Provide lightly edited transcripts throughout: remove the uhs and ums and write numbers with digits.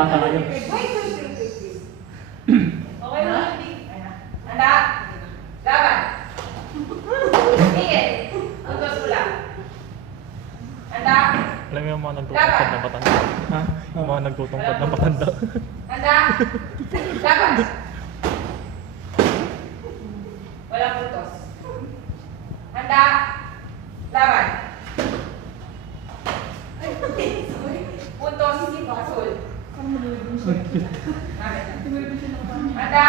bata kayo. Wait. Okay na. Handa. Laban. Tigil. Puntos pula. Handa. Alam mo yung mga nagtutungkod na patanda? Ha? Yung mga nagtutungkod na patanda. Handa. Laban. Walang puntos. Handa. Laban. Puntos. Asul. Handa.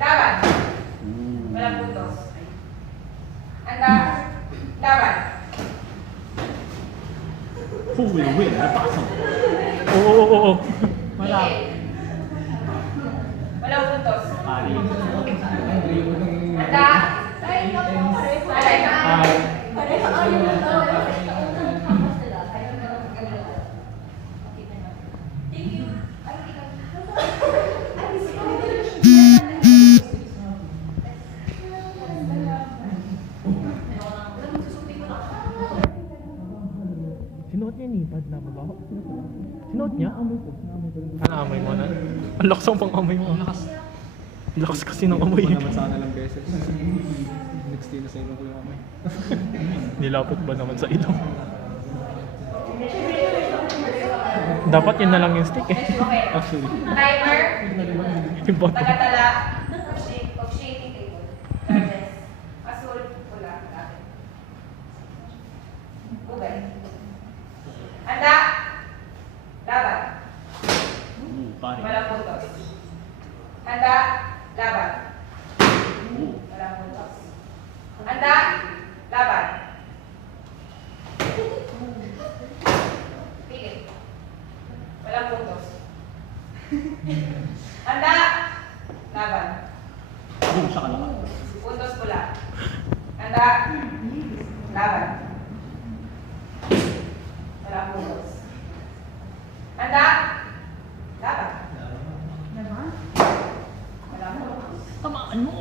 Laban. Walang puntos. Handa. Laban. Who will win the battle? Oo. Wala. Walang puntos. Pari. Handa. Alay. Ay. Sinuot niya yung nipad na mabaho. Sinuot niya? Amoy ko. Ano amoy mo na? Ang lakas ang pang-amoy mo. Ang lakas kasi ng amoy. Hindi naman sana lang beses. Next day na sa ilong ko yung amoy. Nilapot ba naman sa ilong? Dapat yun na lang yung stick eh. Okay. Actually. Timer. Yung bato. Tagatala. Of shading table. Judges. Asul. Pula. Ugay. Handa. Laban. Pari. Walang puntos. Handa. Laban. Walang puntos. Handa. Laban. Tigil. Walang puntos. Handa. Laban. Boom, siya ka lang. Puntos pula. Handa. Laban. Walang puntos. Handa. Laban. Walang puntos. Tamaan mo!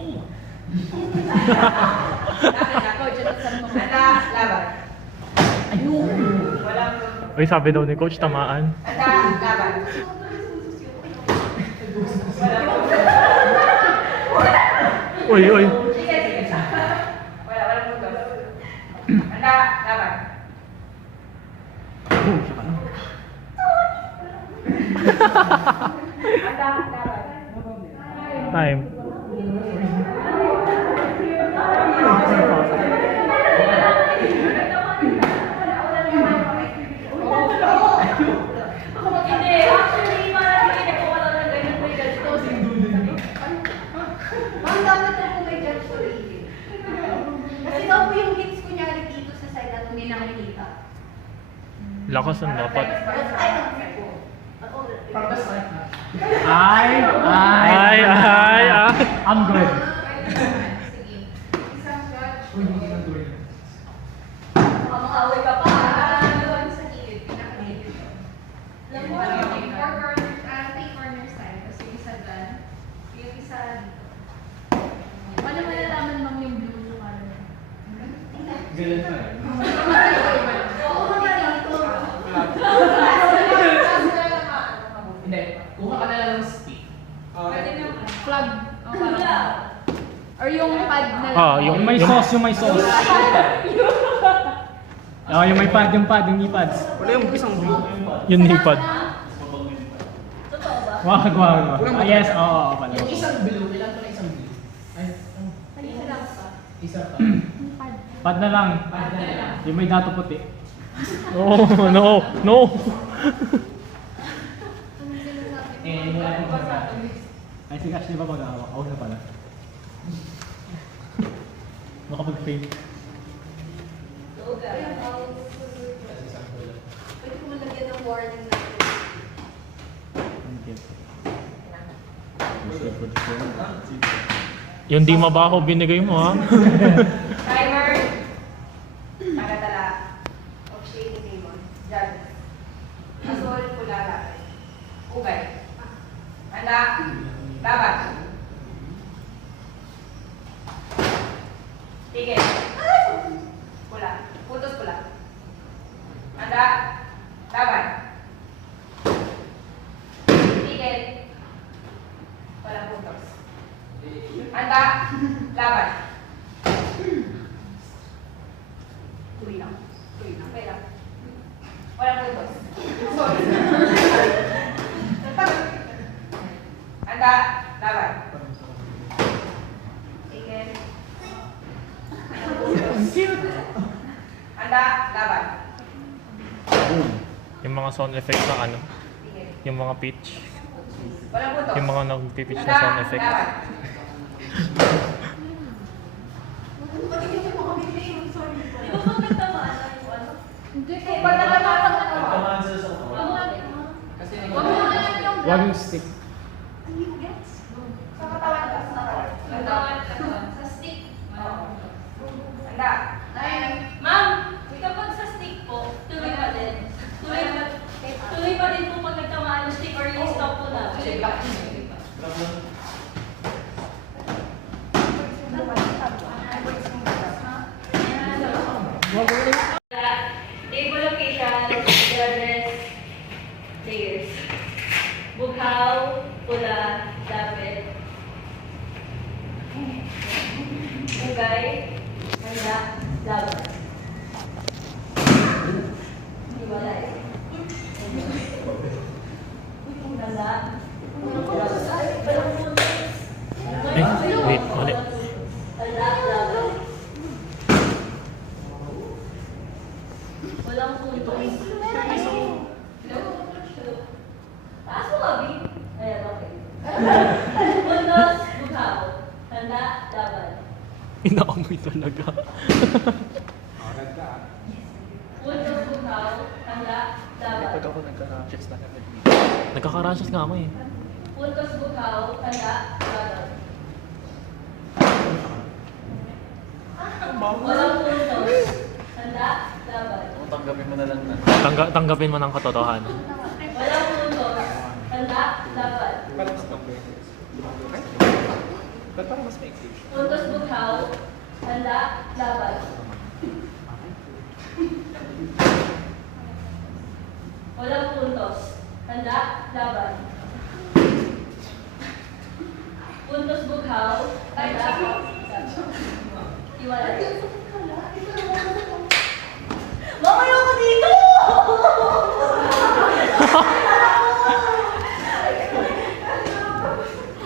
Handa. Laban. Ayun! Walang puntos. Uy, sabi daw ni coach, tamaan. Handa. Laban. Walang puntos. Uy. Sige. Walang puntos. Handa. Laban. Boom, siya ka lang. Handa. Laban. Time. Hindi, actually, parang hindi ko wala ng ganyan may judge to. Ma'am, dapat po may judge ko rin. Kasi daw po yung hits kunyari dito sa side na hindi nakikita. Lakas ang dapat. Ay, Ay! I'm good. makaway ka pa. Doon sa gilid, pinakagilid. Alam mo, four corners, three corners tayo. Tapos yung isa dyan. Yung isa dito. Paano malalaman ma'am yung blue yung ano? Ganun pa eh. Oo, mga dito. Hindi. Kuha ka na lang ng stick. Pwede na plug. Oh, parang, or yung pad na lang. Ah, Yung may sauce, yung may sauce. Oh, yung may pad, yung knee-pads. Wala yung isang blue. Yung nipad. Wag. Ah, yes, oo, pala. Yung isang blue, kailangan ko na isang blue. Ay, Isa lang pa. isa pa. Pad. Pad na lang. Yung may dato puti. Oh, no. Eh, wala ko pa. Ay, si Ashley ba mag-ahawak? Ako na pala. Makapag-fake. Pwede ko malagyan ng warning natin. Yung di mabaho binigay mo ha. Timer. Tagatala. Of shading table. Judges. Asul. Pula. Laban. Ugay. Handa. Laban. Tigil. Pula. Puntos pula. Handa. Laban. Walang puntos. Handa, laban. Tuloy lang. Okay lang. Walang puntos. Sorry. Handa, laban. Sige. Handa, laban. Yung mga sound effects na ano, Sige. yung mga pitch, Walang puntos. yung mga nag-pitch na sound effect. Laban. Di ba pag nagtamaan na yung ano? Hindi, Kung ba't nakakatawa? Wag mo na yan yung Huwag yung stick. Sa katawan ka, sa katawan. Katawan ka doon. Sa stick. Handa. Ma'am, kapag sa stick po, tuloy pa din. Tuloy pa din po pag nagtamaan ng stick or i-stop po na. Table location, judges, players. Bughaw, pula, lapit. Bugay, handa, laban. Hiwalay. Handa. Ay, wait, ulit. Handa, laban. Walang puntos. Taas mo, Abi. Ayan, okay. Puntos, bughaw. Handa, laban. Inaamoy talaga. Puntos, bughaw. Handa, laban. Pag ako nagka-rashes na agad. Nagkakarashes nga ako eh. Puntos, bughaw. Handa, laban. Walang puntos. Handa, laban. Tanggapin mo na lang na. Tanggapin mo ng katotohanan. Walang puntos. Handa, laban. Para mas maikli. Ba't para mas maikli siya? Puntos, bughaw. Handa, laban. Walang puntos. Handa, laban. Puntos, bughaw. Handa, laban. Iwalay. Mamaya ko dito!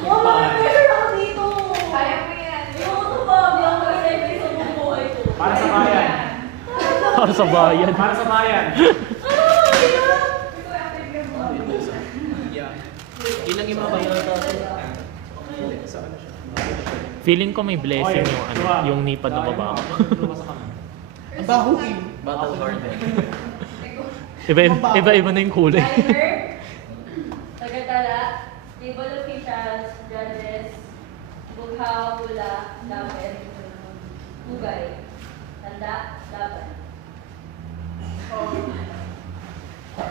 Mamaya ako dito! Kaya mo yan. Ayoko to ba? Hindi ako mag-separate sa buong buhay ko. Para sa bayan. Para sa bayan. Para sa bayan. Yeah. Ilang yung mga dati? Hindi, sa ano siya? Feeling ko may blessing yung ano, yung nipad na babae. Ang baho eh. Battle Garden. Iba-iba na yung kulay. Timer. Tagatala. Table officials. Judges. Bughaw, pula, lapit. Bugay. Handa, laban.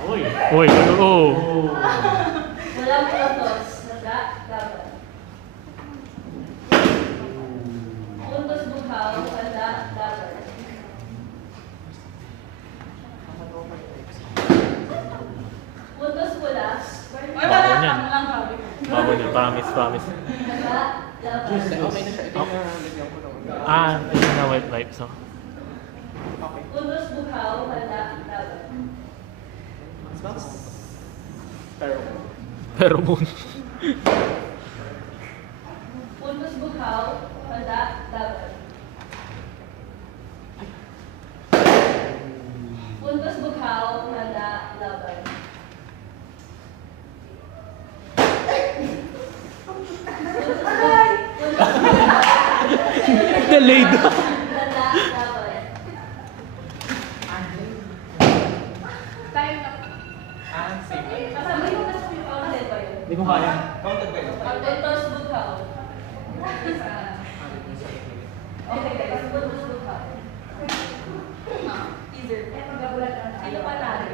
Uy. Uy, oo. Walang puntos. Handa, laban. Puntos, bughaw, handa, laban. Puntos, pula. Bago niyan. Bago niyan. Promise. Handa, laban. Okay na siya. Ito yung nalagyan ko noon. Ah, ito na wipe so. Puntos, bughaw, handa, laban. Smells? Pero, Pero moon. Puntos, bughaw, handa, laban. Puntos, bughaw, handa, laban. Delayed. Handa, laban. Tayo na. Kasama yung counted ba yun? Hindi ko kaya. Puntos, bughaw. Okay, teka, puntos, bughaw. Easer. Sino pa natin?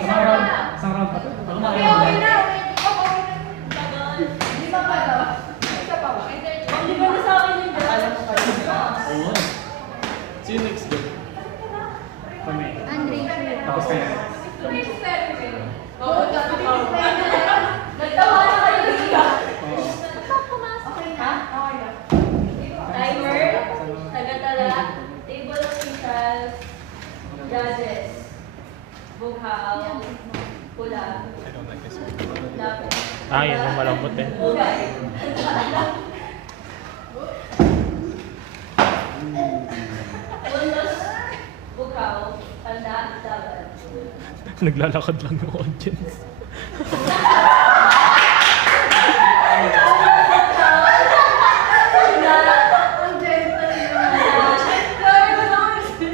Isang round. Isang round pa to. Okay, okay na. Tagal. Lima pa daw. Isa pa ba? Ang liba na sa akin yung dalawa. Oo. see you next day. Kami. Tapos kayo. Nagtawa na kayo. Lapit. Ah, yun yung malambot eh. Pugay. Puntos, bukaw, handa, laban. Naglalakad lang yung audience.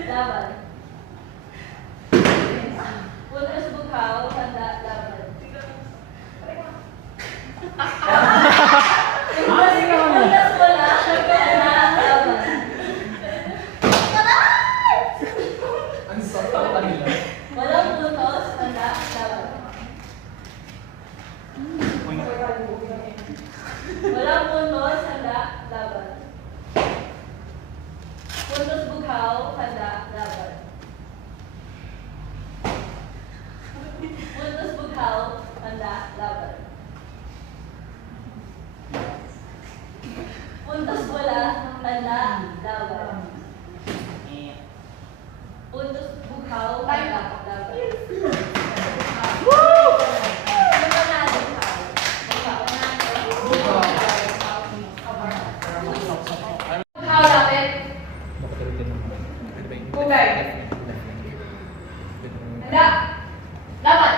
Laban. Puntos, bukaw, handa, laban. Puntos, wala, handa, laban. Ang sakta ka nila. Walang puntos, handa, laban. Walang puntos, handa, laban. Puntos, bughaw, handa, laban. Puntos, bughaw, handa, laban. Puntos, wala, handa, laban. Puntos, bughaw, handa, laban. How lapit? Pugay. Handa. Laban.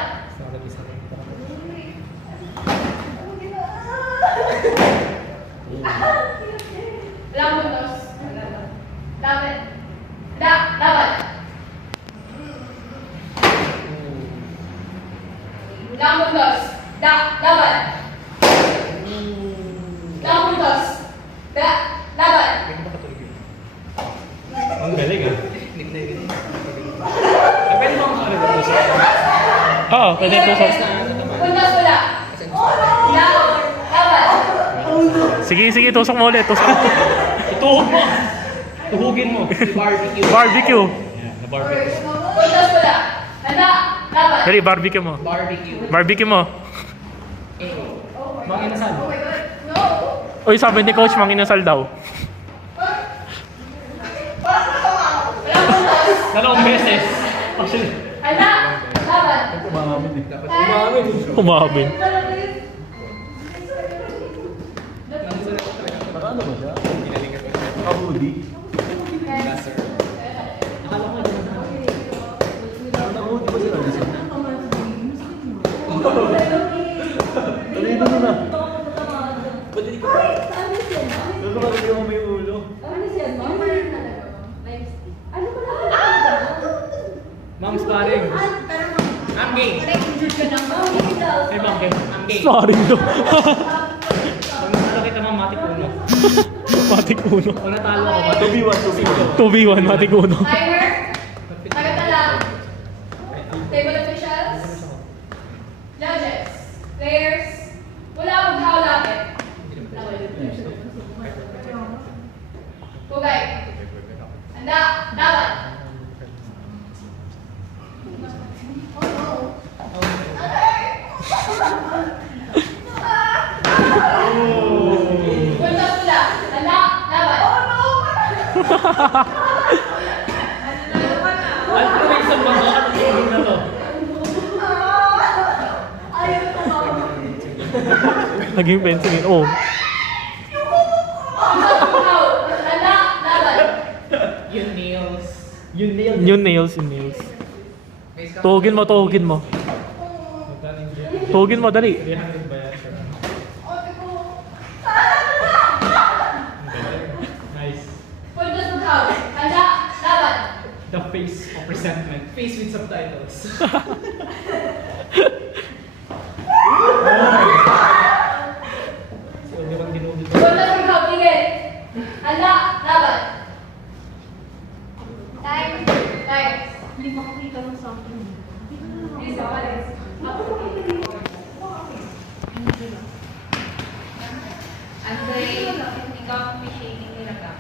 Walang puntos. Lapit. Handa. Laban. Walang puntos. Da. Laban. Walang puntos. Da. Laban. Ang galing ah. Pwede mo ang Oo, pwede ito sa... Puntos wala. Da. Laban. Sige, sige, tusok mo ulit. Tusok mo. Ituhog mo. Tuhugin mo. Barbecue. Barbecue. Puntos wala. Handa. Laban. Dali, barbecue mo. Barbecue. Barbecue mo. Mga inasal. Oh my God. No. Uy, sabi ni Coach, manginasal daw. Walang puntos. Dalawang beses. Actually. Handa. Laban. Dapat umamin. Umamin. Ano ba siya? Kahudi. Nakahudi ba sila? Talino mo na. Ba't hindi ka pa? Pero bakit hindi mo may ulo? Ma'am sparring. I'm game. Hey ma'am, game. I'm game. Sparring daw. Pag natalo kita ma'am, matik uno. Matik uno. Pag natalo ako, matik 2v1, 2v1, matik uno. Timer. Sagot na lang. Table officials. Judges. Players. Wala akong how lapit. Pugay. Handa. Laban. Puntos pula. Handa. Laban. Ano may isang mga kapatid na to? Naging pencilin. Oh. Puntos bukaw. Handa. Laban. Yung nails. Yung nails, yung nails. Tuhugin mo, tuhugin mo. Tuhugin mo, dali. Nice. Puntos bukaw. Handa. Laban. The face of resentment. Face with subtitles. Puntos bukaw. Tigil. Handa. Laban. Time. Time. Hindi makakita ng something. Hindi sa pares. Andre, ikaw ang machine nila ka.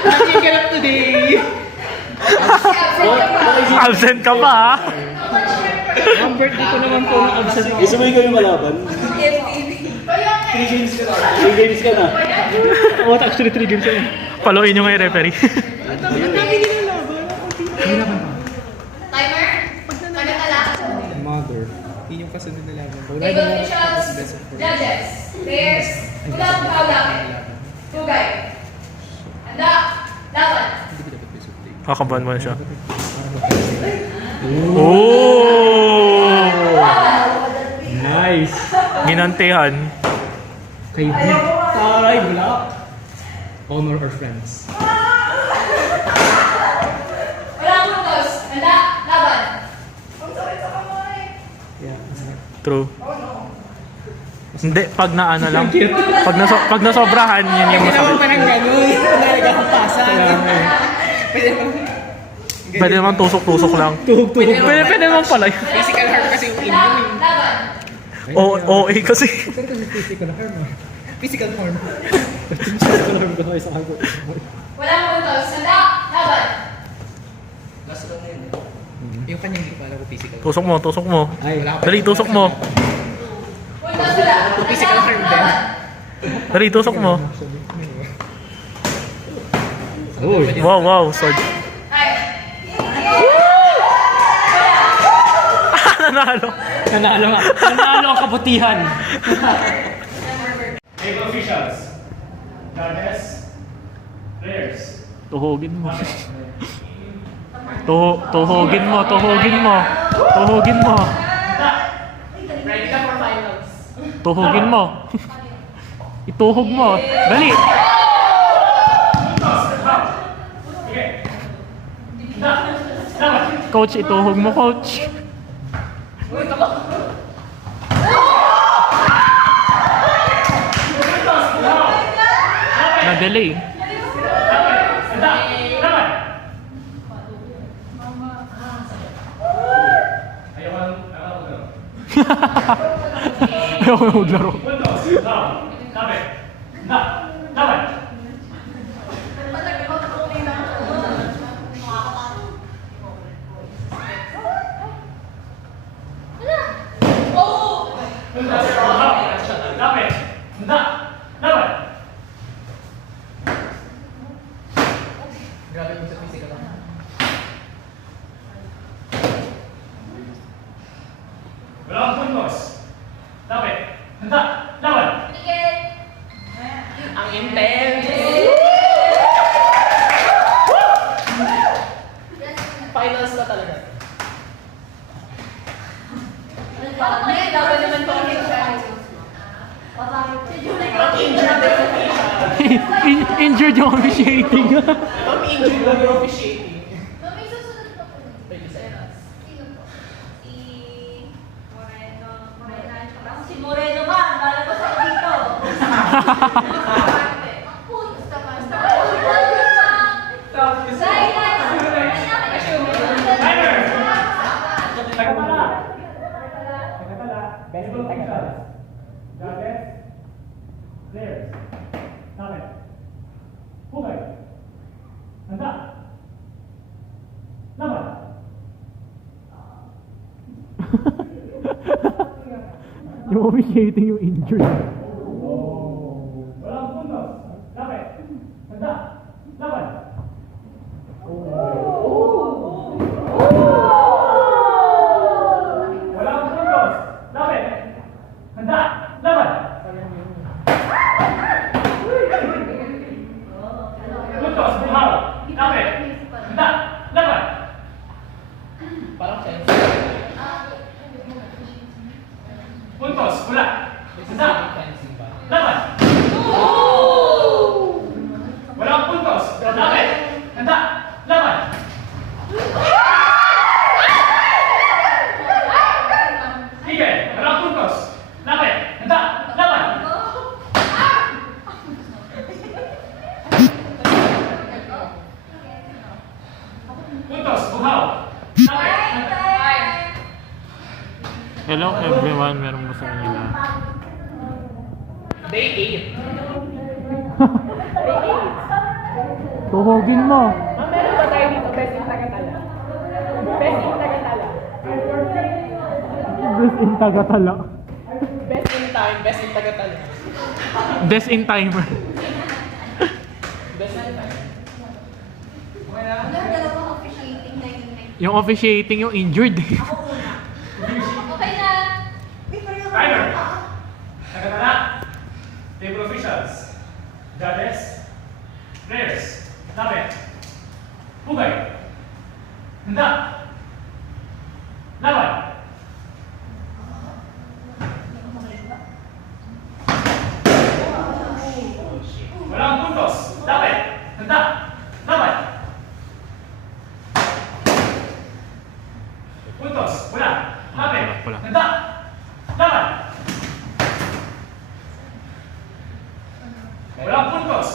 Nakikigalap today! Absent ka pa ha? Ang birthday ko naman po na absent ako. Gusto mo ikaw yung malaban? 3 games ka na. 3 games ka na. Oh, actually 3 games yun. Paluin nyo nga yung referee. Timer. Sagot na lang. 4. Yun yung kasunod na laban. Legal officials, judges, players, ulang kaulakin. Tugay. Handa, laban. Hindi ko dapat may subtake. Kakabahan mo na siya. Oh! Nice! Ginantihan. Kaibigan. Taray, wala. Honor or friends. Walang puntos. Handa, laban. Yeah, masarap. True. Hindi, pag naano lang. Pag nasobrahan, yun yung Ginawa masakit. pa ng gano'n. Nagkakapasan. Pwede naman tusok-tusok lang. Tuhog-tuhog. Pwede naman pala yun. Physical harm kasi yung Handa, injury. laban. OA kasi. Pero kasi physical harm ah. Physical harm. Physical harm ko sa ako. Walang puntos. Handa, laban. Yung kanyang hindi ko alam ko physical. Tusok mo, tusok mo. Ay, wala ka pa. Dali, tusok mo. Puntos wala. Physical Handa, harm din. laban. Dali, tusok mo. Oh, Wow, wow, sword. Ay. Nanalo. nanalo nga. Nanalo ang kabutihan. Legal officials, judges, players. Tuhugin mo. Tuhugin mo, tuhugin mo. Tuhugin mo. Ready ka for finals. Tuhugin mo. Ituhog mo. Dali. Coach, ituhog mo, coach. Na-delay. Ayaw ko maglaro. Grabe yung sa physical harm. Walang puntos. Dapat. Handa. Laban. Ang intense! Finals na talaga. May laban naman po kami sa Injured yung officiating. Ang injury na yung officiating. Mami, susunod pa po. Pwede sa'yo. Sino po? Si Moreno. Si Moreno ba? Bala ko sa dito. Basta ba? Timer. Tagapala. Legal officials, judges, players. Dapat. Hugay. Handa. Laban. Yung officiating yung injured. Walang puntos. Dapat. Handa. Laban. Walang puntos. Dapat. Handa. Laban. Puntos. Buhaw. Dapat. Handa. Laban. Parang siya. Puntos. Wala. Handa. Laban. Walang puntos. Dapat. Handa. Laban. Tigil. Walang puntos. Dapat. Handa. Laban. Puntos. Buhaw. Dapat. Hello everyone, meron mo sa kanila. Day 8. Tuhugin mo. Meron ba tayo dito best in Tagatala? Best in Tagatala. Best in Tagatala. Best in time, best in Tagatala. Best in timer. Best in time. Dalawang officiating na yun. Yung officiating yung injured. Okay Timer. Nakatala. Table officials. Judges. Players. Lapit. Pugay. Handa. Laban. Walang puntos. Lapit. Handa. Laban. Puntos. Wala. Lapit. Wala. Handa. Laban. Walang puntos.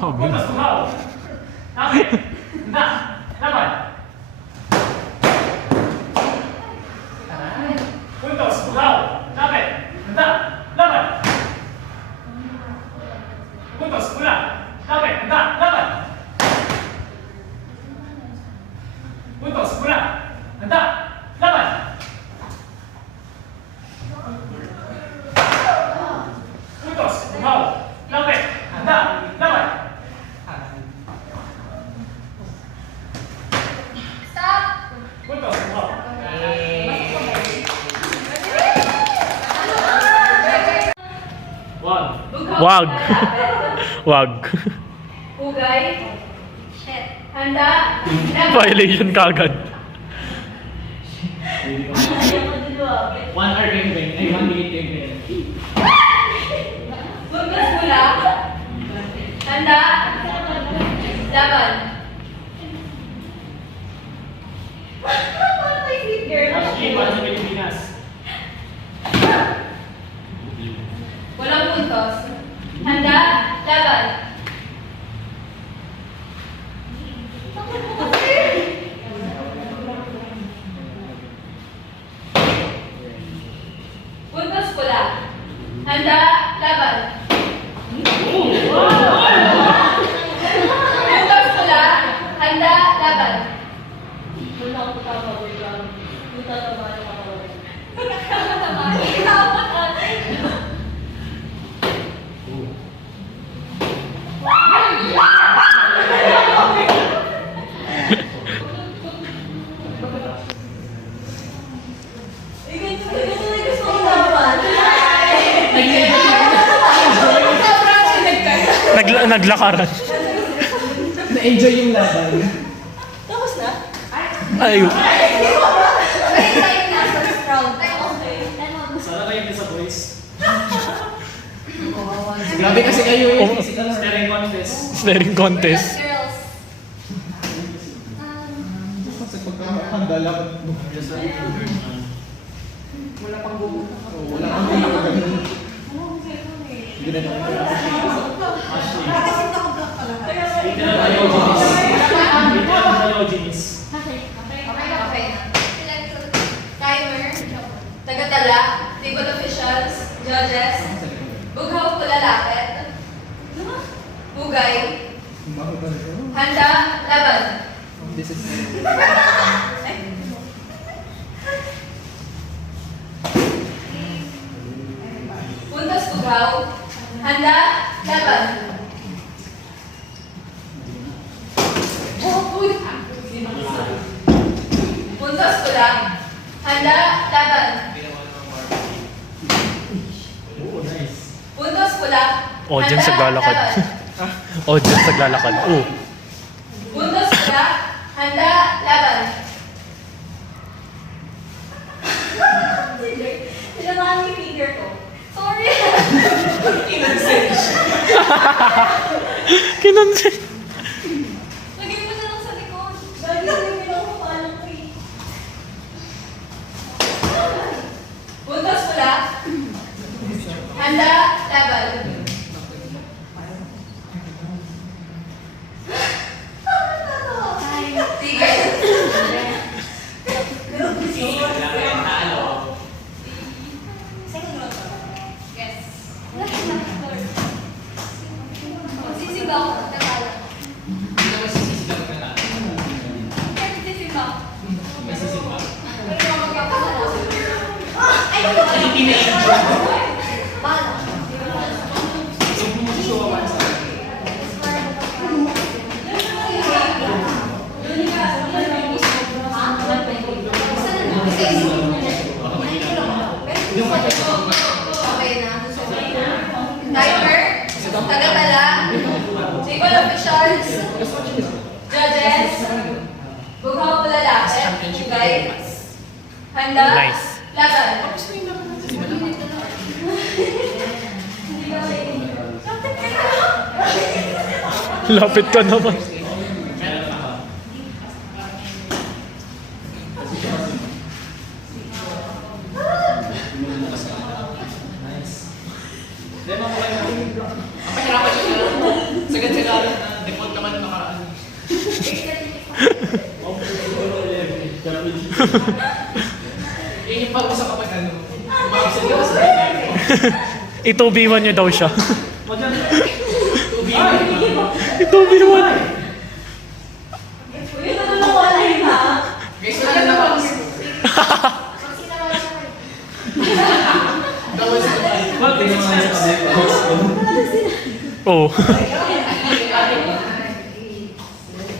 Oh, Puntos. Tumaw. Lapit. Handa. Laban. Puntos. Tumaw. Lapit. Handa. Laban. Puntos. Wala. Lapit. Handa. Laban. Puntos. Wala. Handa. Laban. Puntos. Tumaw. Lapit. Handa. Laban. Stop! Puntos. Tumaw. Wag. Bughaw Wag. pula lapit. Wag. Pugay. Shit. Handa. Laban. Violation kagad. Ayaw ko din lumapit. 1 hour ganyan. Ay, 1 minute ganyan. Puntos pula. Handa. Laban. Paano tayo sweet girl? Ashley, para sa Pilipinas. Walang puntos. Handa. Laban. Puntos pula. Handa. Laban. Puntos pula. Handa. Laban. Wala akong tama. Wait lang. Hindi tatamaan yung kakawin. Tama ate. Naglakaran. Na-enjoy yung laban. Tapos na? Ay. Ngayon tayo nasa round. Okay. Sana kayo din sa boys. Grabe kasi kayo yung physical staring contest. Staring contest. Girls. Kasi pagkakahanda lang. Wala pang bubo. Wala pang bubo. Hindi na naman. Hindi na tayo, Jenis. Hindi na tayo, Jenis. Okay. Timer. Tagatala. Table officials. Judges. Bughaw pula lapit. Pugay. Handa. Laban. This is... Puntos bughaw. Handa. Laban. Puntos pula. Handa. Laban. Oh, nice. Puntos pula. Audience Handa, naglalakad. laban. Audience naglalakad. Oh. Puntos pula. Handa. Laban. Sinamahan yung finger ko. Sorry. Kinonsen. Lagay mo na lang sa likod. Lagi mo lang ako paalam ko eh. Puntos pula. Handa. Laban. Sige. Yes. Magsisimba ako ng Tagalog. Hindi naman sisisigaw ka na. Kaya magsisimba. May sisimba. Pero magpapasalamat. Ay, Bala. Yung bumusuwawan sa Saan na? Okay na. Timer. Taga-tala. Table officials. Judges. Bughaw po lalaki. Guys. Handa. Nice. Laban. Lapit ka naman. Hindi, mamulay na. Ang pahirapan siya na. Sagad-sagalan na. Default naman ng nakaraan. Yung pag-usap kapag ano. Umabsent ka sa I-2v1 nyo daw siya. 2v1. I-2v1. Uy, natulungan na yun ha. Guys, wala na box. Double sa Oh.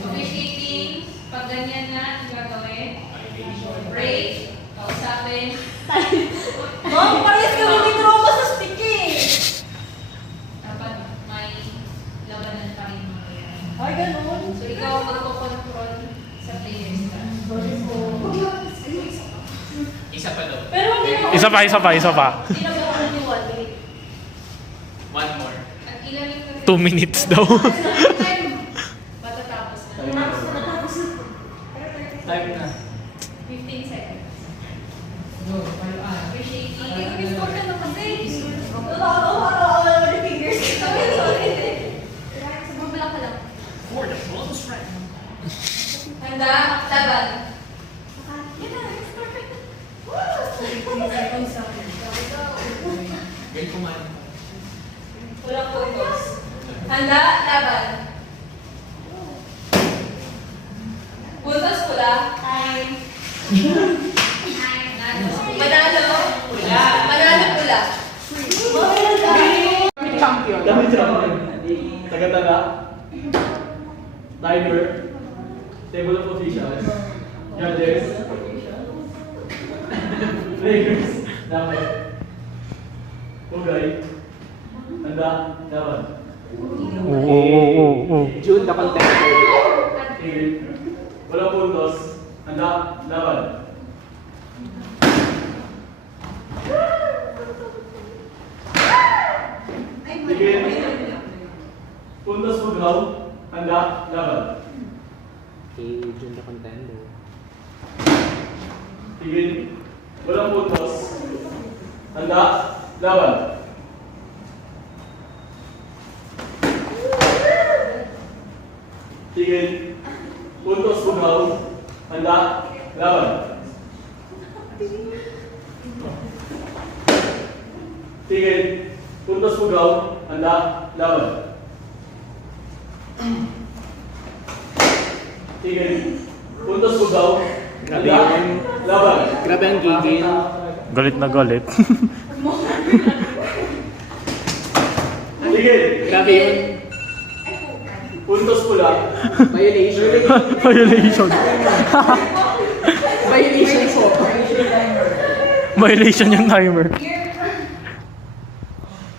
Officiating, pag ganyan na, yung gagawin. Break, kausapin. Ma'am, parehas kami may trauma sa stick eh. Dapat may labanan pa rin mga yan. Ay, ganun. So, ikaw magko-control sa players ka. Isa pa daw. Pero hindi na Isa pa. Hindi na ako naniwala. One more. At ilan yung 2 minutes daw. matatapos na. Time na. 15 seconds. Officiating. For the close friend. Handa. Laban. Well, kumain. Walang photos. Handa. Laban. Puntos pula. Manalo. Manalo pula. Champion. Taga-taga. Timer. Table of officials. Judges. Players. Dapat. Ugay. Handa. Dapat. Oo. June, the contender. Tigil. Walang puntos. Handa. Laban. Tigil. Puntos Bughaw. Handa. Laban. June the contender. Tigil. Walang puntos. Handa. Laban. Tigil. Puntos Bughaw. Handa. Laban. Tigil. Puntos Bughaw. Handa. Laban. Tigil. Puntos Bughaw. Handa. Laban. Grabe ang gigil. Galit na galit. Tigil. Grabe yun. Puntos pula. Violation. Violation. Violation po. Violation yung timer.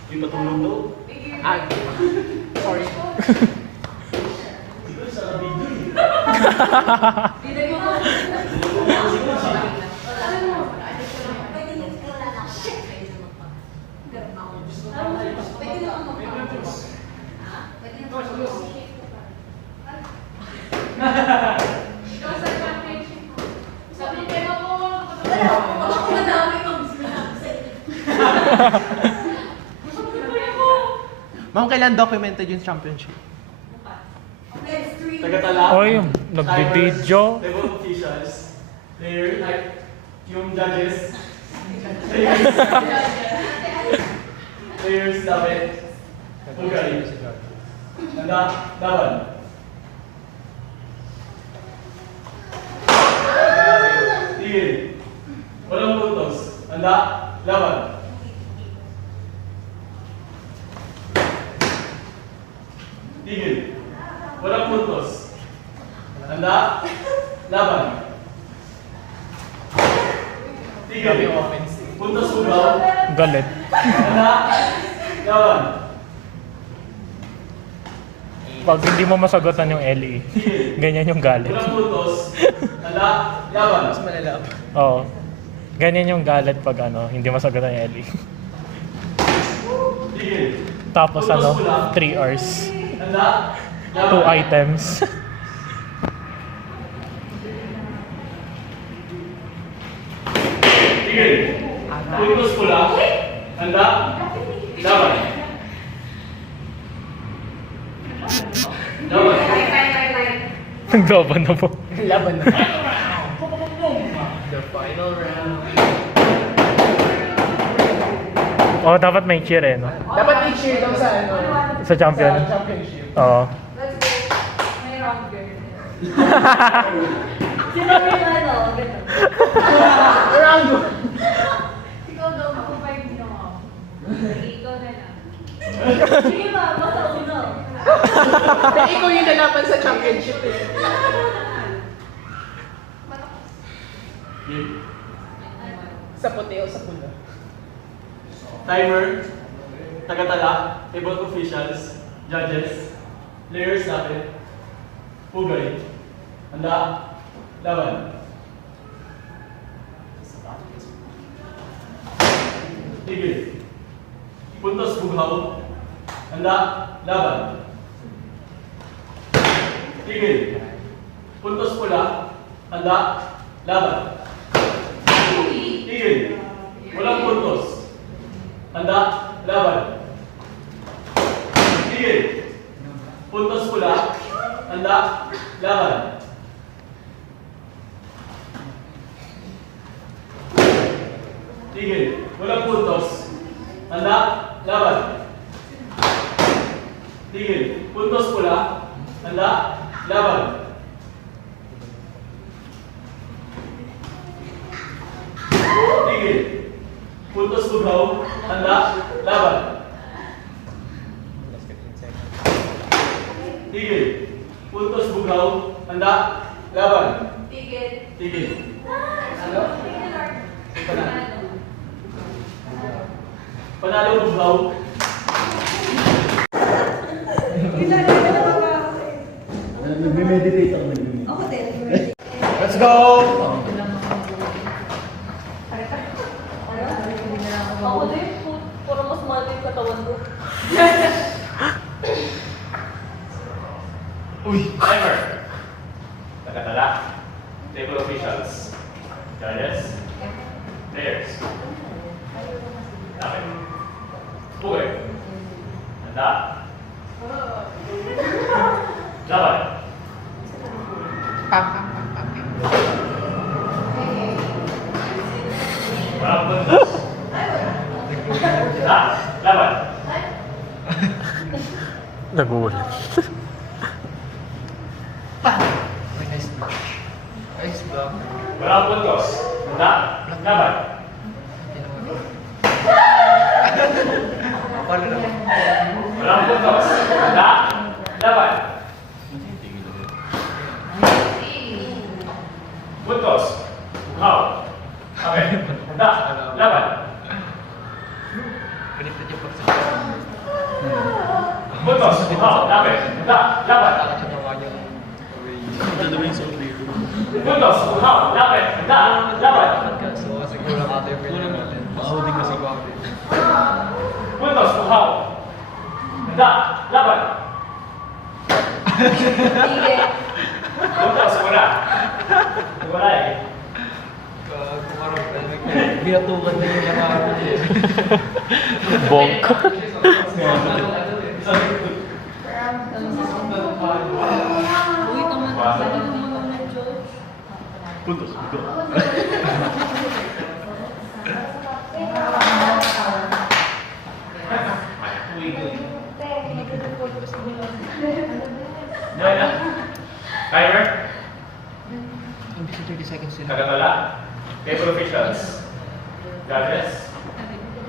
Yung matulog daw. Ah, sorry. Ikaw sa championship. Sabi ni Tema po, Ma'am, kailan documented yung championship? Taga-tala. Oy, nagbibideo. Timers, table officials. Player, like, yung judges. Players, dapat. Ugay. Handa. Laban. Tigil. Walang puntos. Handa. Laban. Tigil. Walang puntos. Handa. Laban. Tigil. Puntos bugaw. Galit. Handa. Laban. Pag hindi mo masagutan yung LE, ganyan yung galit. Walang puntos. Handa. Laban. Mas malala pa. Oo. Ganyan yung galit pag ano, hindi masagutan yung LE. Tigil. Tapos Puntos ano, pula. 3 hours. Handa. 2 items. Tigil. Puntos pula. Handa. Laban. Laban. Naglaban na po. Laban na. The final round. Oh, dapat may cheer eh, no? Dapat i-cheer daw sa ano. Sa champion. Sa championship. Oo. May round girl. Sino yung ano? Ganun. Round Ikaw daw, ako pa yung ginawa mo. Ikaw na lang. Sige ma, basta uno. Pero ikaw yung lalaban sa championship eh. Sa puti o sa pula. Timer. Tagatala. Table officials. Judges. Players natin. Pugay. Handa. Laban. Tigil. Puntos bughaw. Handa. Laban. Tigil. Puntos pula. Handa. Laban. Tigil. Walang puntos. Handa. Laban. Tigil. Puntos pula. Handa. Laban. Tigil. Walang puntos. Handa. Laban. Tigil. Puntos pula. Handa. Laban. Tigil. Puntos bughaw. Handa. Laban. Tigil. Puntos bughaw. Handa. Laban. Tigil. Tigil. Panalo bughaw. Nagme-meditate ako. Ako din. Let's go! Ako din, puro mas mahal yung katawan ko. Timer. Tagatala. Table officials. Judges. Players. Namin. Pugay. Handa. Laban. Walang puntos. Handa. Laban. Nagulat. Nice block. Nice block. Walang puntos. Handa. Laban. Walang puntos. Handa. Laban. Puntos. Bughaw. Okay. Handa. Laban. Connected yung pagsa. Puntos. Bughaw. Laban. Handa. Laban. Puntos. Bughaw. Laban. Handa. Laban. So, kasi kulang ata yung pinag natin. Maholding kasi ko ako. Puntos. Bughaw. Handa. Laban. Tigil. Puntos. Wala. Wala eh. Kumarap ka. Binatukan na yung nakarap niya. Bonk. Uy, tama. Balik mo naman ng George. Puntos. Yan na. Timer. Hindi sa 30 seconds sila. Tagatala. Table officials. Judges.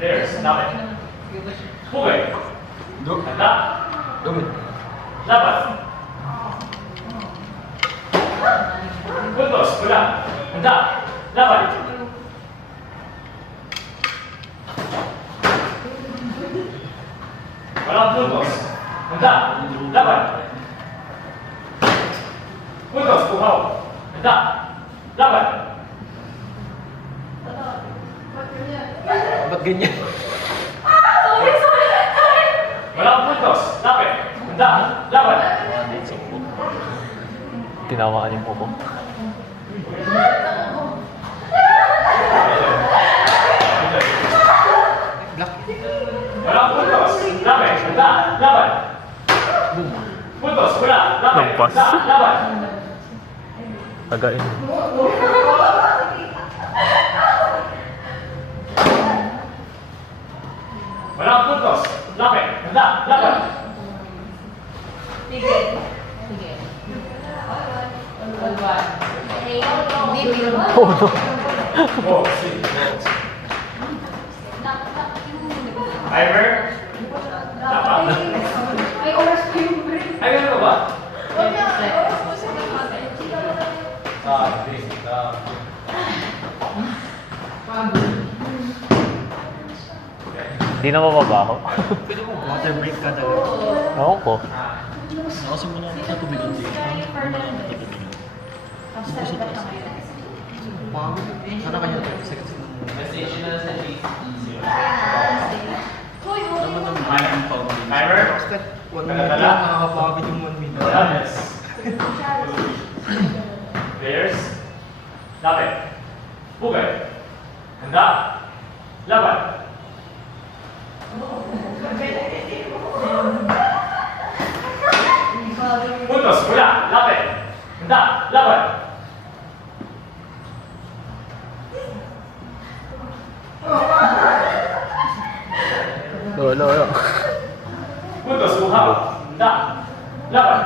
Players. Namin. Pugay. Handa. Laban. Puntos. Wala. Handa. Laban. handa, laban. Puntos, buhaw. Handa, laban. Ba't ganyan? Walang puntos, lapit. Handa, laban. Tinamaan yung kuko. Walang puntos, lapit. Handa, laban. Puntos, wala, lapit. Lampas. Handa, laban. Tagain. Walang puntos, lapit. Handa, laban. Tigil. Oh no. Oh, see. Timer. Dapat. May oras pa yung break. Ay, ganun ka ba? Huwag niya, oras po sila mag- Hindi na mababaho. Pwede mo water break ka talaga. Ako po. Nakasin mo na sa tubig ang Sana kanya ito? Second. Message na sa GC. Naman ang mind ang pag Timer. 1 minute lang, nakakapagod yung 1 minute. Yes. Players. Lapit. Pugay. Handa. Laban. Puntos, wala. Lapit. Handa. Laban. Lolo. Puntos, buhaw. Handa. Laban.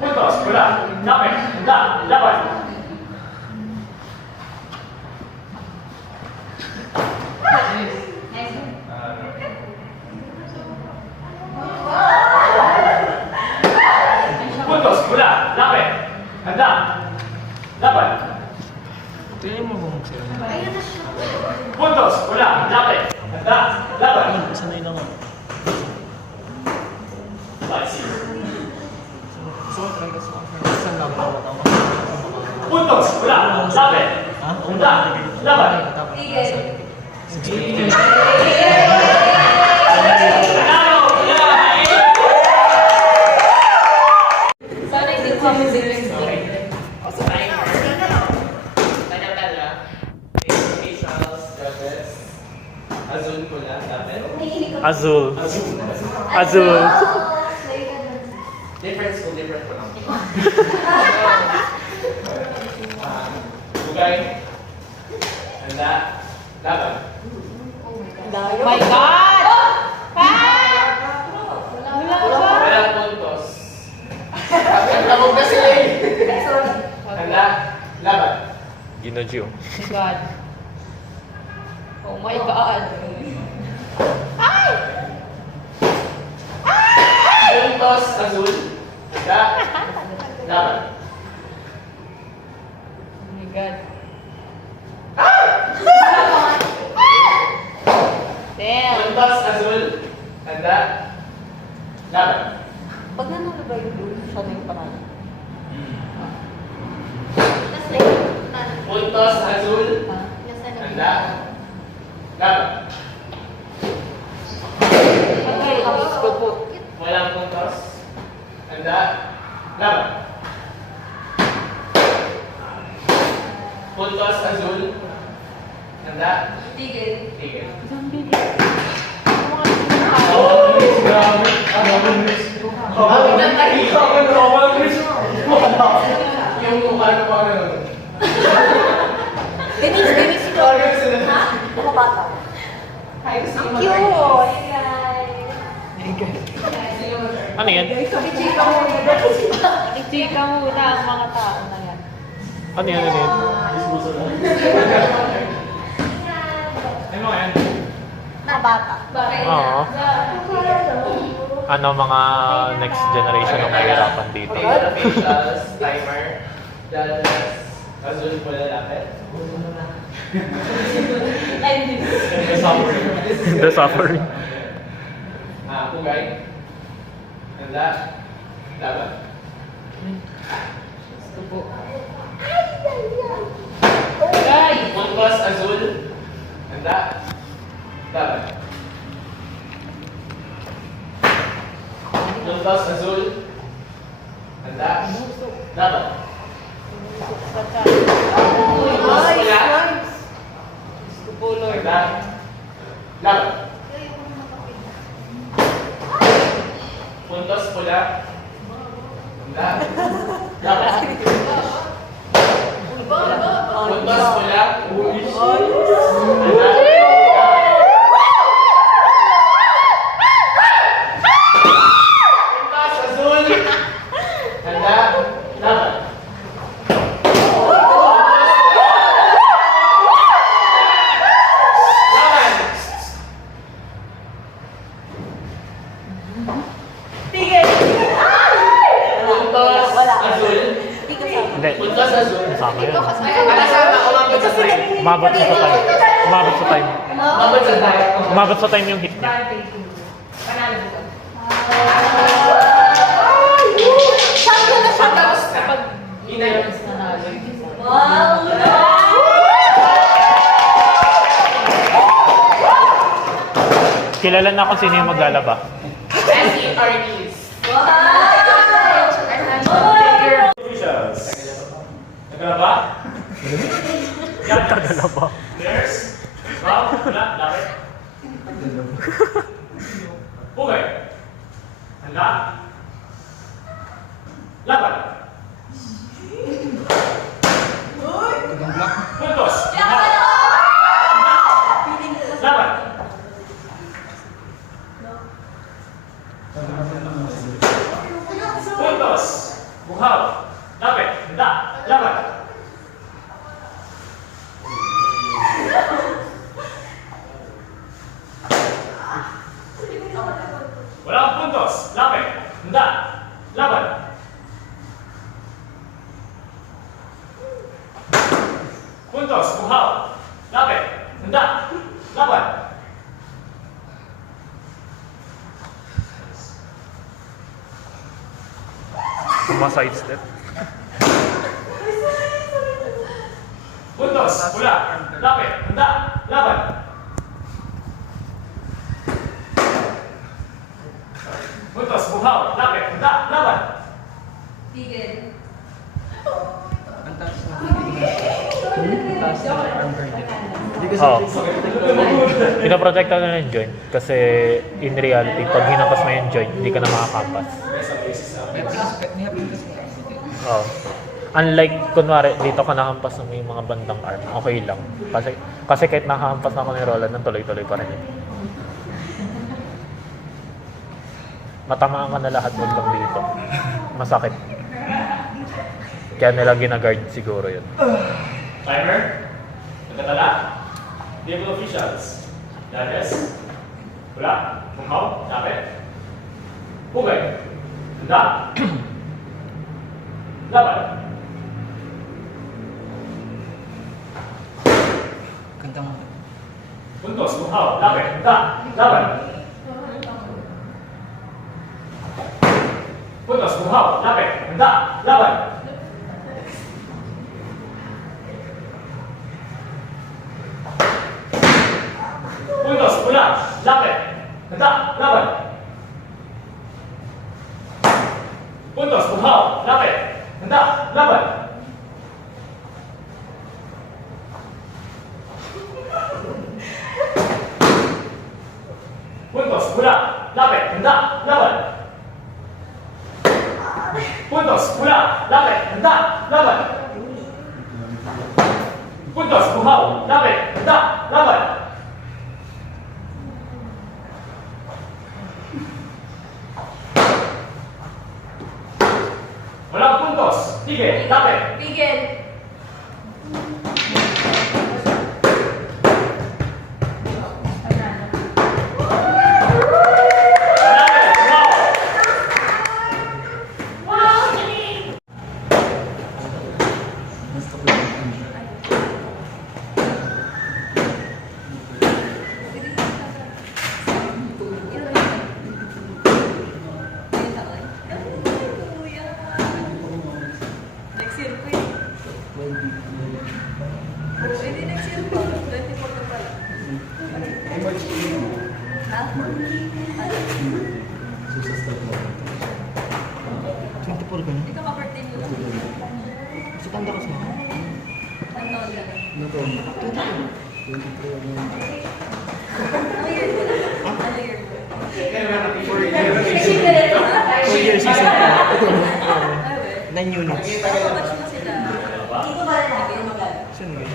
Puntos, wala. Lapit. Handa. Laban. Puntos, wala. Lapit. Handa. Laban. Kaya mo ba magsira? Puntos, wala. Lapit. Handa. Laban. Sanay na nga. Let's see. So, try ka sa isang lang ako. Puntos, wala. Lapit. Handa. Laban. Tigil. Sana hindi ko kami direct. Kanya-kanya. Facials, judges. Azul ko lang, dapat. Azul. Azul. Different school, different ko lang. Bugay. Handa. Laban. My God! Walang puntos. Pagkakabog na sila eh. Handa. Laban. Ginodyo. God. Oh my God. Puntos, azul. Handa. Laban. Oh my God. Damn. Puntos, azul. Handa. Laban. Pag nanalo ba yung blue, siya na yung panalo. Puntos, azul. Handa. Laban. Okay, gusto po. Walang puntos. Handa. Laban. Puntos, azul. Handa. Tigil. Tigil. Yung mukha ko pa rin. Denise ko. Mga bata. Ang cute! Ano yan? Chika muna ang mga tao na yan. Ano yan? Ano yan? Ano yan? Na bata. Oo. Ano mga next generation ang mahirapan dito? Facials, timer, judges, azul pula lapit. The suffering. Pugay. Handa. Laban. Puntos azul. Handa. Laban. Puntos azul. Handa. Laban. Puntos pula. Handa. Laban. Puntos pula. Handa. Laban. Puntos pula. Handa. Puntos azul. Handa. Laban. Hindi. Puntos azul. Kasama yun. Kasama, umabot sa time. Umabot sa time. Umabot sa time. Umabot sa time. Umabot sa time yung hit niya. Sakto na siya. Tapos kapag inayos Wow! Kilala na kung sino yung maglalaba. SEREs. Officials. Nagkalaba? Maglalaba. There's. Wow, wala, lapit. Okay. Handa. Laban. Puntos. Laban. Puntos. Buhaw. Lapit. Handa. Laban. Walang puntos. Lapit. Handa. Laban. Puntos. Buhaw. Lapit. Handa. Laban. Suma-sidestep. Puntos. Pula. Lapit. Handa. Laban. Puntos. Buhaw. Lapit. Handa. Laban. Tigil. Oo. Pinaprotekta na ng joint kasi in reality, pag hinampas mo yung joint, hindi ka na makakampas. Oo. Unlike, kunwari, dito ka nakampas ng may mga bandang arm, okay lang. Kasi kahit nakakampas na ako ni Roland, nang tuloy-tuloy pa rin yun. Matamaan ka na lahat, wag lang dito. Masakit. Kaya nila gina-guard siguro yun. Timer. Nagkatala. Table officials. Judges. Pula. Buhaw. Lapit. Hugay. Handa. Laban. Puntos. Buhaw. Lapit. Handa. Laban. Puntos. Buhaw. Lapit. Handa. Laban. Puntos. Pula. Lapit. Handa. Laban. Puntos. Buhaw. Lapit. Handa. Laban. Puntos. Pula. Lapit. Handa. Laban. Puntos. Pula. Lapit. Handa. Laban. Puntos. Buhaw. Lapit. Handa. Laban. Walang puntos. Tigil. Lapit. Tigil. Twenty-four ka na? Ikaw ka-birthday mo lang. Sa tanda ka sa akin. Ang taon ka na? Ano to? Ano year mo lang? Ano year mo? 4 years season ko. Ay, 9 units. How much mo sila? Dito ba na natin mag-alala? Saan nga?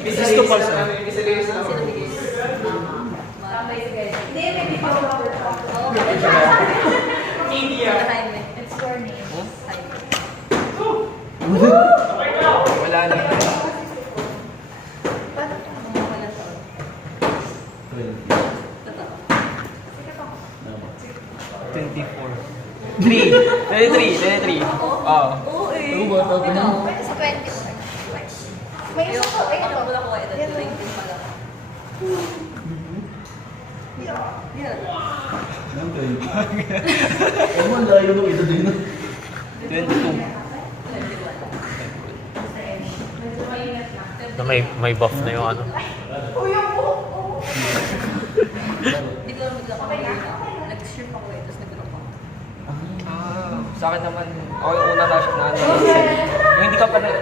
Business to pulse ah. Sino bigay? Hindi, may video ako. Oo, Jaime. It's your name. Jaime. Wala na. Ano pala taon? Totoo. 24. 23. Oo. Oo eh. Oo, bata pa Ikaw. Sa 20. May isa ko, eh, ito. Kapag ko edad, 19 pa lang. Yan. Ang kayo. Ano ang layo nung ito din? 22. Na may buff na yung ano. Hindi ko lang bigla ko nag-shrimp ako eh, tapos nag-drop ako. Sa akin naman, ako yung una na siya na set. Yung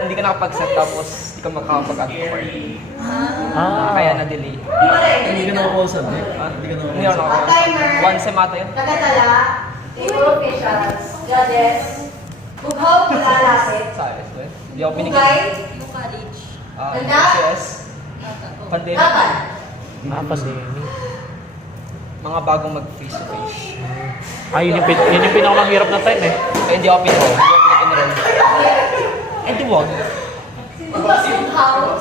hindi ka nakapag-set tapos hindi ka makakapag-acquire. Kaya na-delay. Hindi ka nakapausap eh? Hindi ka Hindi ako nakapausap. nakapag-set. One sem ata yun. Tagatala, table officials, judges, bughaw paglalapit, Sa AS ba yun? Hindi ako pinigil. bugay, Yung college. Handa? CS, pandemic. laban. Pandemic. Mga bagong mag-face-to-face. Yun yung pinakamahirap na time eh. Kaya hindi ako pinag-enroll. Eh di wag. Bukas bughaw,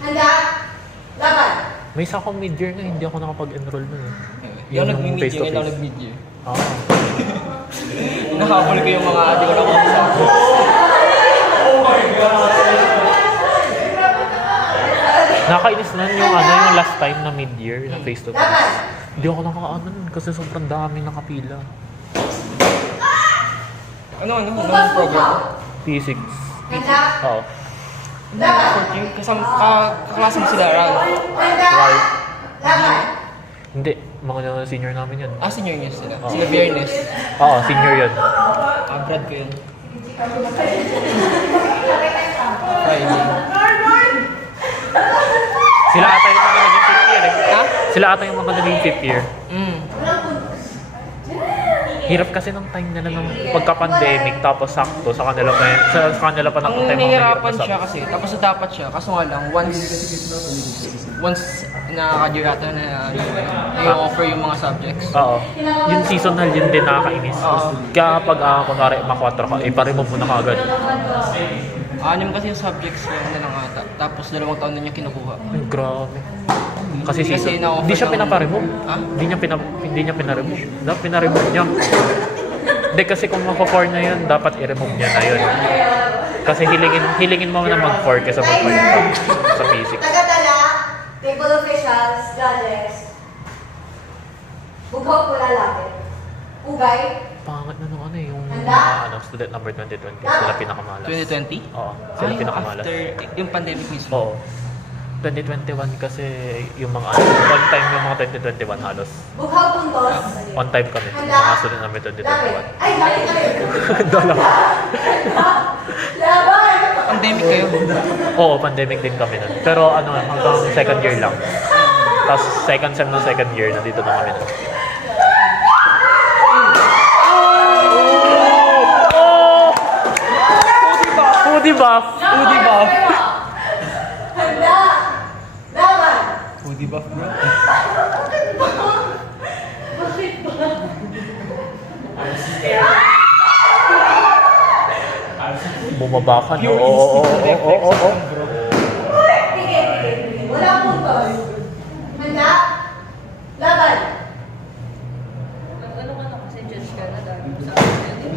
handa, laban. May isa akong mid-year na hindi ako nakapag-enroll nun eh. Hindi ako nag-meet face to yun, hindi ako face. nag-meet yun. Ah. Nahabol ko yung mga di ko nakausap. Nakakainis na yung last time na mid-year na face to face. Laban. Hindi ako nakakaano nun kasi sobrang dami nakapila. Anong Bukas program? bughaw, P6. handa, Oo. laban. Kaklase mo sila, Ralph. Handa, laban. Hindi, mga senior namin yun. Senior niya sila. Oo. Sila Biernes. Oo, senior yun. Grad ko yun. Friday. Sila ata yung mga naging 5th year eh. Ha? Sila ata yung mga naging 5th year. Walang puntos. Hirap kasi ng time nila ng pagka-pandemic tapos sakto sa kanila pa Ang ng time nahihirapan siya kasi, tapos dapat siya, kaso nga lang, once nakaka-durata na i-offer yung mga subjects. Oo. Yung seasonal yun din nakakainis. Oo. Kaya pag kunwari ma-4 ka, pa-remove mo na kagad. 6 kasi yung subjects na lang ata. Tapos 2 taon na niya kinukuha. Ay, grabe. Kasi Kasi season. na-offer Hindi siya ng- pinapa-remove. Ha? Hindi niya pina-remove. Dapat pina-remove niya. Hindi kasi kung mag-4 na yun, dapat i-remove niya na yun. Kasi hilingin mo na mag-4 kaysa mag-5 sa physics. Tagatala, table officials, judges, bughaw paglalapit, ugay, Pangit na nung ano eh, yung Handa? student number 2020. Sila pinakamalas. 2020? Oo, sila pinakamalas. After yung pandemic mismo. Oo. 2021 kasi yung mga on time yung mga 2021 halos. bughaw puntos, On time kami. Handa? Mga student number lapit. 2021. Ay, lapit kami. Dalawa. Laban! Pandemic kayo. Oo, pandemic din kami nun. Pero ano, hanggang second year lang. Tapos second sem ng second year, nandito na kami nun. Foodie buff! Foodie buff. Handa! Laban! Foodie buff, bro. Bumaba ka, no? Oo. Tigil. Wala puntos. Handa? Laban! Ano ka na kasi judge ka na dahil sa akin.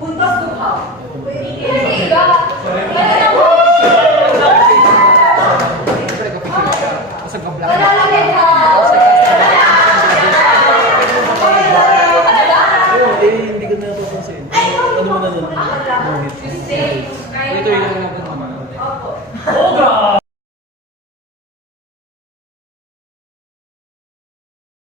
Puntos bughaw. Palalagay ka! Hindi ko na napapansin. Ano mo na nun? Tuesday, Ito yung